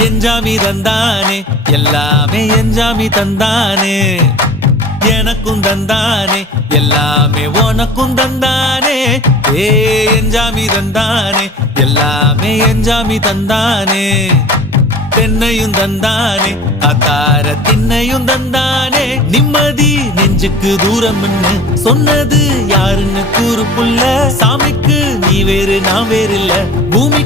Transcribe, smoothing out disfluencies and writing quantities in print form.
எஞ்சாமி தந்தானே எல்லாமே எஞ்சாமி தந்தானே எனக்கும் தந்தானே எல்லாமே உனக்கும் தந்தானே ஏ எஞ்சாமி தந்தானே எல்லாமே எஞ்சாமி தந்தானே தென்னையும் தந்தானே அத்தார திண்ணையும் தந்தானே நிம்மதி நெஞ்சுக்கு தூரம்னு சொன்னது யாருன்னு கூறு புள்ள சாமிக்கு நீ வேறு நான் வேறு இல்ல பூமி